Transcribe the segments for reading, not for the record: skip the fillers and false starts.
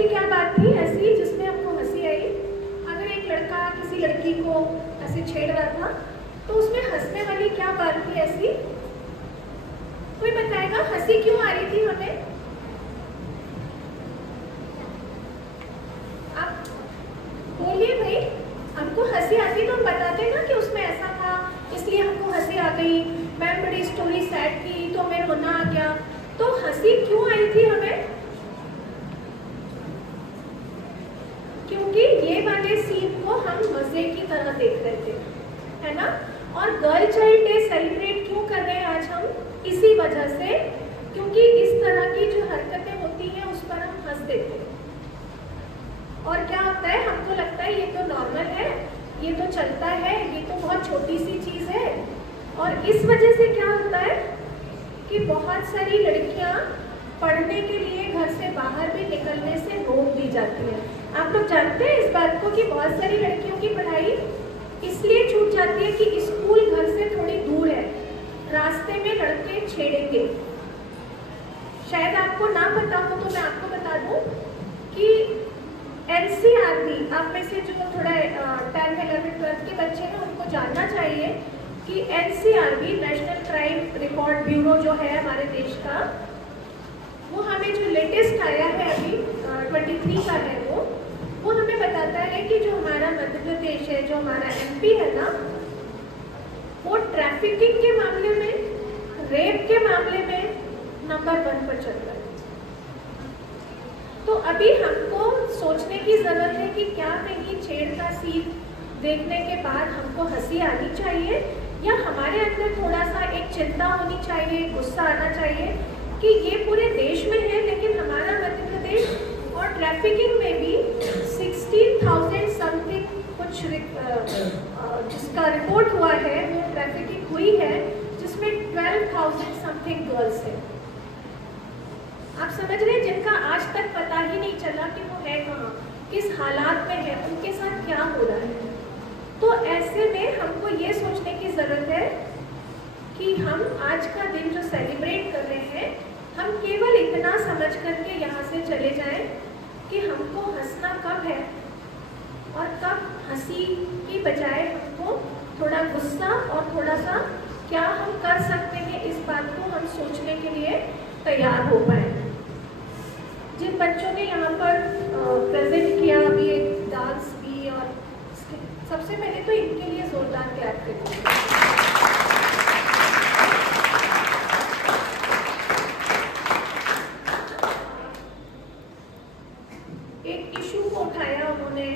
की क्या बात थी ऐसी जिसमें हमको हंसी आई? अगर एक लड़का किसी लड़की को ऐसे छेड़ रहा था तो उसमें हंसने वाली क्या बात थी ऐसी? कोई बताएगा हंसी क्यों आ रही थी हमें? आप बोलिए भाई, हमको हंसी आती तो हम बताते ना कि उसमें ऐसा था इसलिए हमको हंसी आ गई, मैम बड़ी स्टोरी सैड थी तो हमें रोना आ गया। तो हंसी क्यों आई थी हमें? क्योंकि ये वाले सीन को हम मजे की तरह देख रहे थे, है ना? और गर्ल चाइल्ड डे सेलिब्रेट क्यों कर रहे हैं आज हम? इसी वजह से, क्योंकि इस तरह की जो हरकतें होती हैं उस पर हम हंस देते हैं। और क्या होता है, हमको लगता है ये तो नॉर्मल है, ये तो चलता है, ये तो बहुत छोटी सी चीज है। और इस वजह से क्या होता है कि बहुत सारी लड़कियां पढ़ने के लिए घर से बाहर भी निकलने से रोक दी जाती है। आप लोग जानते हैं इस बात को कि बहुत सारी लड़कियों की पढ़ाई इसलिए छूट जाती है कि स्कूल घर से थोड़ी दूर है, रास्ते में लड़के छेड़ेंगे। शायद आपको ना पता हो तो मैं आपको बता दूं कि NCRB, आप में से जो थोड़ा 10, 11, 12 के बच्चे हैं उनको जानना चाहिए कि NCRB national crime record bureau जो है हमारे देश का, वो हमें जो लेटेस्ट आया है अभी 23 का है, वो हमें बताता है कि जो हमारा मध्य प्रदेश है, जो हमारा MP है ना, वो ट्रैफिकिंग के मामले में, रेप के मामले में नंबर 1 पर चल रहा है। तो अभी हमको सोचने की जरूरत है कि क्या कहीं छेड़ का सीन देखने के बाद हमको हंसी आनी चाहिए या हमारे अंदर थोड़ा सा एक चिंता होनी चाहिए, गुस्सा आना चाहिए कि ये पूरे देश में है लेकिन हमारा मध्य प्रदेश और ट्रैफिकिंग में भी 16,000 समथिंग कुछ जिसका रिपोर्ट हुआ है, वो ट्रैफिकिंग हुई है जिसमें 12,000 समथिंग गर्ल्स है। आप समझ रहे हैं, जिनका आज तक पता ही नहीं चला कि वो है कहाँ, किस हालात में है, उनके साथ क्या हो रहा है। तो ऐसे में हमको ये सोचने की ज़रूरत है कि हम आज का दिन जो सेलिब्रेट कर रहे हैं, हम केवल इतना समझ करके यहाँ से चले जाएं कि हमको हंसना कब है और कब हंसी की बजाय हमको थोड़ा गुस्सा और थोड़ा सा क्या हम कर सकते हैं, इस बात को हम सोचने के लिए तैयार हो पाए। जिन बच्चों ने यहाँ पर प्रेजेंट किया अभी एक डांस भी, और सबसे पहले तो इनके लिए जोरदार क्लैप करिए। एक इशू को उठाया उन्होंने,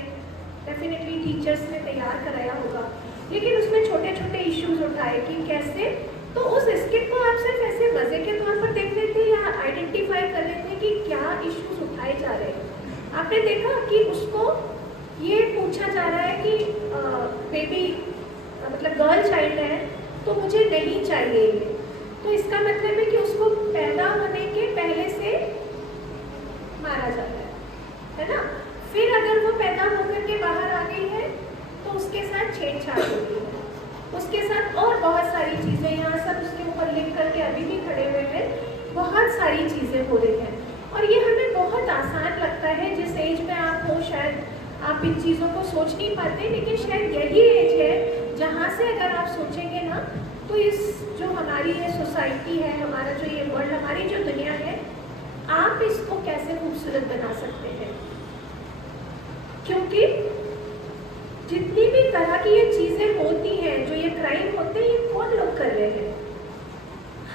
डेफिनेटली टीचर्स ने तैयार कराया होगा, लेकिन उसमें छोटे छोटे इश्यूज उठाए कि कैसे, तो उस स्किट को आप सिर्फ ऐसे मजे के तौर पर देख लेते हैं या आइडेंटिफाई कर लेते हैं कि क्या इश्यूज उठाए जा रहे हैं। आपने देखा कि उसको ये पूछा जा रहा है कि बेबी मतलब गर्ल चाइल्ड है तो मुझे नहीं चाहिए ये, तो इसका मतलब है कि उसको पैदा होने के पहले से मारा जाता है ना। फिर अगर वो पैदा होकर के बाहर आ गई है तो उसके साथ छेड़छाड़ होती है, उसके साथ और बहुत सारी चीज़ें, यहाँ सब उसके ऊपर लिख करके अभी भी खड़े हुए हैं, बहुत सारी चीज़ें हो रही हैं। और ये हमें बहुत आसान लगता है, जिस एज में आप हो शायद आप इन चीज़ों को सोच नहीं पाते, लेकिन शायद यही एज है जहाँ से अगर आप सोचेंगे ना तो इस जो हमारी ये सोसाइटी है, हमारा जो ये वर्ल्ड, हमारी जो दुनिया है, आप इसको कैसे खूबसूरत बना सकते हैं। क्योंकि जितनी भी तरह की ये चीज़ें होती हैं, जो ये क्राइम होते हैं, ये कौन लोग कर रहे हैं?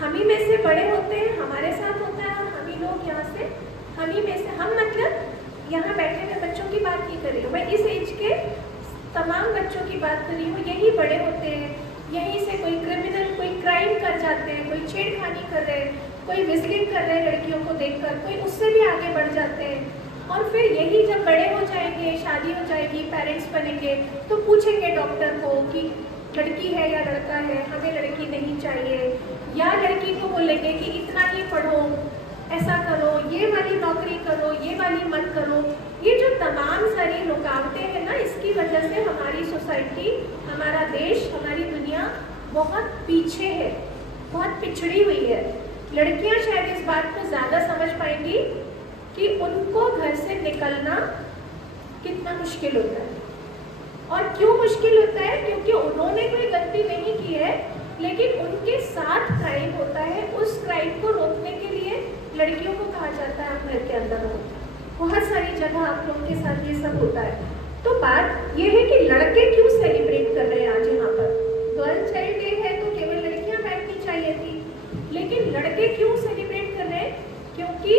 हम ही में से बड़े होते हैं, हमारे साथ होता है, और हम ही लोग यहाँ से, हम ही में से, हम मतलब यहाँ बैठे हुए बच्चों की बात नहीं कर रही हूँ मैं, इस एज के तमाम बच्चों की बात कर रही हूँ। यही बड़े होते हैं, यहीं से कोई क्रिमिनल, कोई क्राइम कर जाते हैं, कोई छेड़खानी कर रहे हैं, कोई विजिटिंग कर रहे हैं लड़कियों को देखकर, कोई उससे भी आगे बढ़ जाते हैं। और फिर यही जब बड़े हो जाएंगे, शादी हो जाएगी, पेरेंट्स बनेंगे, तो पूछेंगे डॉक्टर को कि लड़की है या लड़का है, हमें लड़की नहीं चाहिए, या लड़की को बोलेंगे कि इतना ही पढ़ो, ऐसा करो, ये वाली नौकरी करो, ये वाली मत करो। ये जो तमाम सारी रुकावटें हैं ना, इसकी वजह से हमारी सोसाइटी, हमारा देश, हमारी दुनिया बहुत पीछे है, बहुत पिछड़ी हुई है। लड़कियां शायद इस बात को ज़्यादा समझ पाएंगी कि उनको घर से निकलना कितना मुश्किल होता है। और क्यों मुश्किल होता है? क्योंकि उन्होंने कोई गलती नहीं की है, लेकिन उनके साथ क्राइम होता है। उस क्राइम को रोकने के लिए लड़कियों को कहा जाता है आप घर के अंदर हो। बहुत सारी जगह आप लोगों के साथ ये सब होता है। तो बात ये है कि लड़के क्यों सेलिब्रेट कर रहे हैं आज यहाँ पर? गर्ल चाइल्ड डे है तो केवल लड़कियाँ बैठनी चाहिए थी, लेकिन लड़के क्यों सेलिब्रेट कर रहे हैं? क्योंकि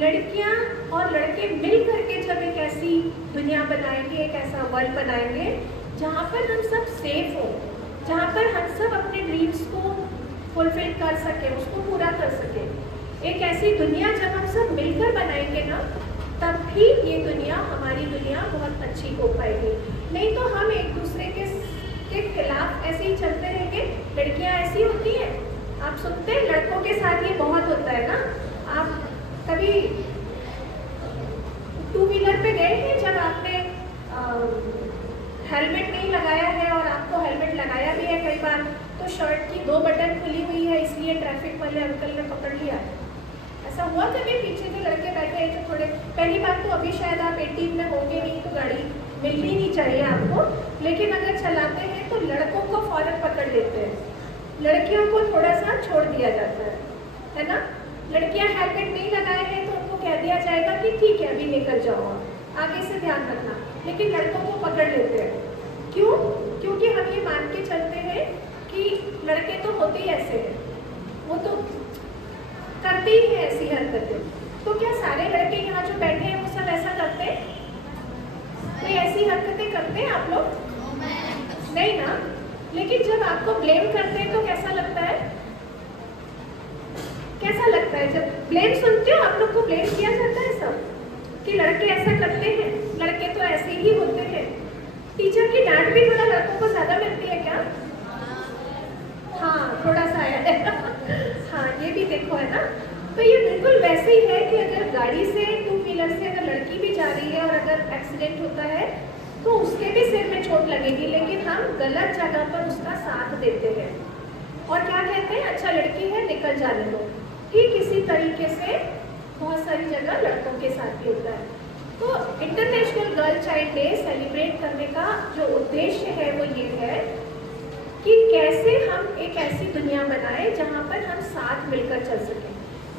लड़कियाँ और लड़के मिल करके जब एक ऐसी दुनिया बनाएंगे, एक ऐसा वर्ल्ड बनाएंगे जहाँ पर हम सब सेफ हो, जहाँ पर हम सब अपने ड्रीम्स को फुलफिल कर सकें, उसको पूरा कर सकें। एक ऐसी दुनिया जब हम सब मिलकर बनाएंगे ना, तब भी ये दुनिया, हमारी दुनिया बहुत अच्छी हो पाएगी। नहीं तो हम एक दूसरे के खिलाफ ऐसे ही चलते रहेंगे। लड़कियाँ ऐसी होती हैं, आप सुनते हैं लड़कों के साथ ये बहुत होता है ना। आप कभी टू व्हीलर पे गए हैं जब आपने हेलमेट नहीं लगाया है और आपको हेलमेट लगाया भी है कई बार, तो शर्ट की 2 बटन खुली हुई है इसलिए ट्रैफिक वाले अंकल ने पकड़ लिया। ऐसा हुआ कभी? पीछे जो लड़के बैठे हैं जो थोड़े, पहली बात तो अभी शायद आप 18 में होंगे नहीं तो गाड़ी मिलनी नहीं चाहिए आपको, लेकिन अगर चलाते हैं तो लड़कों को फौरन पकड़ लेते हैं, लड़कियों को थोड़ा सा छोड़ दिया जाता है ना। लड़कियां हेलमेट नहीं लगाए हैं तो उनको कह दिया जाएगा कि ठीक है अभी निकल जाओ, आगे से ध्यान रखना, लेकिन लड़कों को पकड़ लेते हैं। क्यों? क्योंकि हम ये मान के चलते हैं कि लड़के तो होते ही ऐसे हैं, वो तो करते ही हैं ऐसी हरकतें। तो क्या सारे लड़के यहाँ जो बैठे हैं वो सब ऐसा करते हैं? कोई ऐसी हरकतें करते हैं आप लोग? नहीं ना। लेकिन जब आपको ब्लेम करते हैं तो कैसा लगता है? कैसा लगता है जब ब्लेम सुनते हो? आप लोग को ब्लेम किया जाता है सब कि लड़के ऐसा करते हैं, लड़के तो ऐसे ही होते हैं। टीचर की डांट भी थोड़ा लड़कों को ज्यादा मिलती है क्या? हाँ, थोड़ा सा आया है। हाँ, ये भी देखो है ना। तो ये बिल्कुल वैसे ही है कि अगर गाड़ी से, टू व्हीलर से अगर लड़की भी जा रही है और अगर एक्सीडेंट होता है तो उसके भी सिर में चोट लगेगी, लेकिन हम गलत जगह पर उसका साथ देते हैं और क्या कहते हैं, अच्छा लड़की है निकल जाने दो। ठीक इसी तरीके से बहुत सारी जगह लड़कों के साथ भी होता है। तो international girl child day celebrate करने का जो उद्देश्य है वो ये है कि कैसे हम एक ऐसी दुनिया बनाएं जहाँ पर हम साथ मिलकर चल सकें,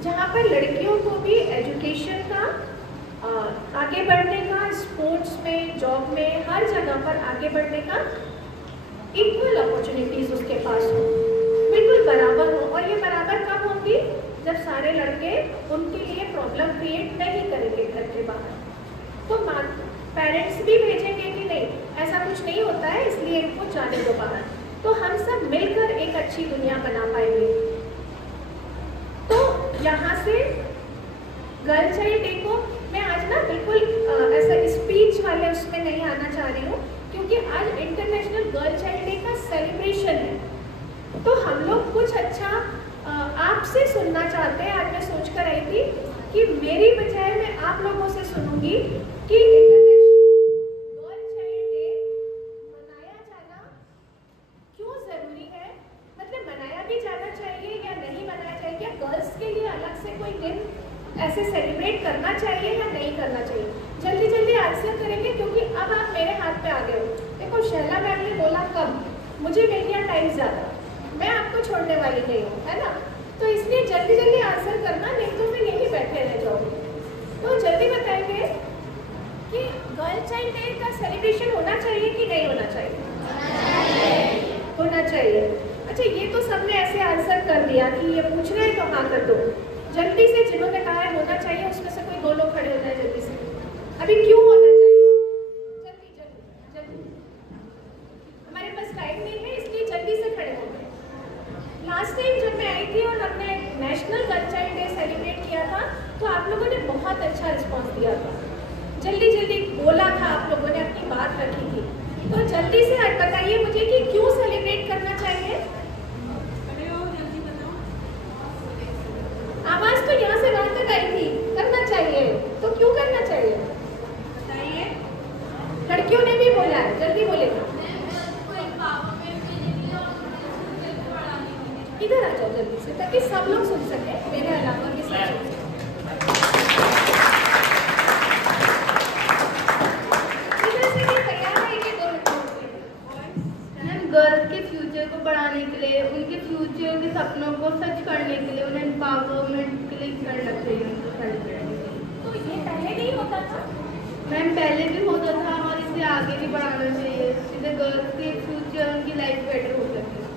जहाँ पर लड़कियों को भी एजुकेशन का, आगे बढ़ने का, स्पोर्ट्स में, जॉब में, हर जगह पर आगे बढ़ने का इक्वल अपॉर्चुनिटीज उसके पास हो, बिल्कुल बराबर हो। और ये बराबर कब होगी? जब सारे लड़के उनके लिए प्रॉब्लम क्रिएट नहीं करेंगे घर के बाहर। तो पेरेंट्स भी भेजेंगे कि नहीं ऐसा कुछ नहीं होता है इसलिए इनको जाने दो बाहर, तो हम सब मिलकर एक अच्छी दुनिया बना पाएंगे। तो यहाँ से गर्ल चाइल्ड डे को मैं आज ना बिल्कुल ऐसा स्पीच वाले उसमें नहीं आना चाह रही हूँ, क्योंकि आज इंटरनेशनल गर्ल चाइल्ड डे का सेलिब्रेशन है। तो हम लोग कुछ अच्छा आपसे सुनना चाहते हैं। आज मैं सोच कर आई थी कि मेरी बजाय मैं आप लोगों से सुनूंगी कि इंटरनेशनल गर्ल चाइल्ड डे मनाया जाना क्यों जरूरी है, मतलब मनाया भी जाना चाहिए या नहीं मनाया चाहिए, क्या गर्ल्स के लिए अलग से कोई दिन ऐसे सेलिब्रेट करना चाहिए या नहीं करना चाहिए? जल्दी जल्दी आंसर करेंगे क्योंकि अब आप मेरे हाथ पे आ गए हो। देखो शैला मैम ने बोला कम, मुझे मिल गया टाइम ज़्यादा, मैं आपको छोड़ने वाली नहीं हूँ, है ना। तो इसलिए जल्दी जल्दी आंसर करना, नहीं तो फिर यहीं बैठे रह जाओगे। तो जल्दी बताएंगे कि गर्ल चाइल्ड डे का सेलिब्रेशन होना चाहिए कि नहीं होना चाहिए? होना चाहिए। अच्छा, ये तो सबने ऐसे आंसर कर दिया कि ये पूछ रहे हैं तो हाँ कर दो। जल्दी से जिन्होंने कहा है होना चाहिए उसमें से कोई 2 लोग खड़े हो जाए जल्दी से। अभी क्यों होना चाहिए? जल्दी जल्दी जल्दी, हमारे पास टाइम नहीं है इसलिए जल्दी से खड़े हो गए। लास्ट टाइम जब मैं आई थी और हमने national girl child day celebrate किया था तो आप लोगों ने बहुत अच्छा रिस्पॉन्स दिया था, जल्दी जल्दी बोला था, आप लोगों ने अपनी बात रखी थी। तो जल्दी से बताइए मुझे कि क्यों सेलिब्रेट करना चाहिए? आवाज तो यहाँ से वहां तक आई थी, करना चाहिए, तो क्यों करना चाहिए बताइए? लड़कियों ने भी बोला है, जल्दी बोलेगा। इधर आ जाओ जल्दी से ताकि सब लोग सुन सके, मेरे अलावा भी सब सुन सके। सपनों को सच करने के लिए, उन्हें एम्पावरमेंट के लिए करना चाहिए उनको सेलिब्रेट। तो ये पहले नहीं होता था? मैम पहले भी होता था और इसे आगे भी बढ़ाना चाहिए, जिससे गर्ल्स के फ्यूचर, उनकी लाइफ बेटर हो सके।